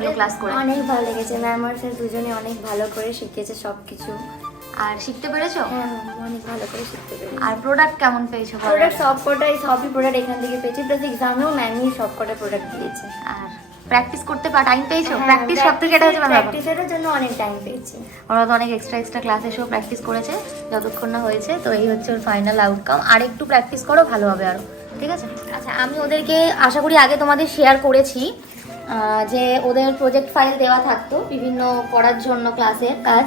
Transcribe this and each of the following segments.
লাগলো ক্লাস করে? অনেক ভালো লেগেছে, ম্যাম আর স্যার দুজনে অনেক ভালো করে শিখিয়েছে সব কিছু। আর শিখতে পেরেছো? হ্যাঁ অনেক ভালো করে শিখতে পেরেছি। আর প্রোডাক্ট কেমন পেয়েছো? প্রোডাক্ট সবই প্রোডাক্ট এখান থেকে পেয়েছি, প্লাস এক্সামেও ম্যামই সব কটা প্রোডাক্ট দিয়েছে। আর প্র্যাকটিস করতে টাইম পেয়েছো? প্র্যাকটিস সব থেকে এটা হচ্ছে ব্যাপার। প্র্যাকটিসের জন্য অনেক টাইম পেয়েছি। ওরা তো অনেক এক্সট্রা ক্লাস এসেও প্র্যাকটিস করেছে যতক্ষণ না হয়েছে। তো এই হচ্ছে ওর ফাইনাল আউটকাম। আর একটু প্র্যাকটিস করো, ভালো হবে আরও, ঠিক আছে? আচ্ছা, আমি ওদেরকে আশা করি আগে তোমাদের শেয়ার করেছি যে ওদের প্রজেক্ট ফাইল দেওয়া থাকতো বিভিন্ন করার জন্য, ক্লাসের কাজ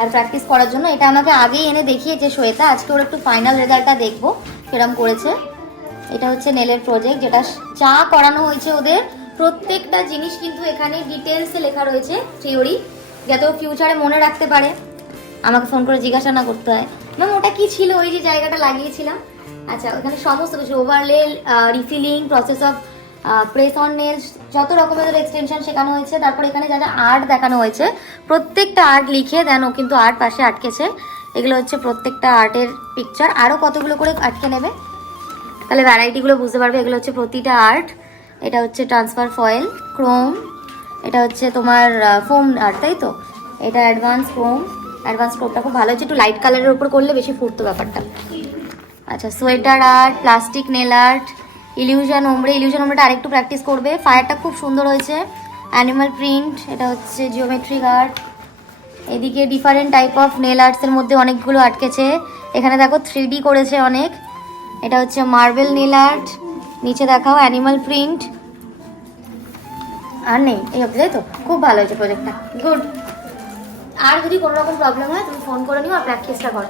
আর প্র্যাকটিস করার জন্য। এটা আমাকে আগেই এনে দেখিয়েছে শ্বেতা। আজকে ওর একটু ফাইনাল রেজাল্টটা দেখবো কিরম করেছে। এটা হচ্ছে নেলের প্রজেক্ট, যেটা যা করানো হয়েছে ওদের প্রত্যেকটা জিনিস কিন্তু এখানে ডিটেলসে লেখা রয়েছে, থিওরি, যাতে ও ফিউচারে মনে রাখতে পারে। আমাকে ফোন করে জিজ্ঞাসা না করতে হয়, ম্যাম ওটা কি ছিল ওই যে জায়গাটা লাগিয়েছিলাম। আচ্ছা, ওখানে সমস্ত কিছু overlay, refilling, process of press on nails, যত রকমের এক্সটেনশন শেখানো হয়েছে। তারপর এখানে যা যা আর্ট দেখানো হয়েছে প্রত্যেকটা আর্ট লিখে দেন ও, কিন্তু আর্ট পাশে আটকেছে। এগুলো হচ্ছে প্রত্যেকটা আর্টের পিকচার, আরও কতগুলো করে আটকে নেবে, তাহলে ভ্যারাইটিগুলো বুঝতে পারবে। এগুলো হচ্ছে প্রতিটা আর্ট। এটা হচ্ছে ট্রান্সফার ফয়েল, ক্রোম, এটা হচ্ছে তোমার ফোম আর্ট, তাই তো? এটা অ্যাডভান্স ক্রোম। অ্যাডভান্স ক্রোমটা খুব ভালো হচ্ছে, একটু লাইট কালারের উপর করলে বেশি ফুটতো ব্যাপারটা। আচ্ছা, sweater art, plastic nail art, illusion ওমরেটা আরেকটু প্র্যাকটিস করবে। ফায়ারটা খুব সুন্দর হয়েছে। অ্যানিমাল প্রিন্ট, এটা হচ্ছে জিওমেট্রিক আর্ট। এদিকে ডিফারেন্ট টাইপ অফ নেল আর্টসের মধ্যে অনেকগুলো আটকেছে। এখানে দেখো 3D করেছে অনেক। এটা হচ্ছে মার্বেল নেল আর্ট। নিচে দেখাও অ্যানিমাল প্রিন্ট। আর নেই এই অবধি, তাই তো? খুব ভালো হয়েছে প্রজেক্টটা, গুড। আর যদি কোনো রকম প্রবলেম হয় তুমি ফোন করে নিও আর প্র্যাকটিসটা করো।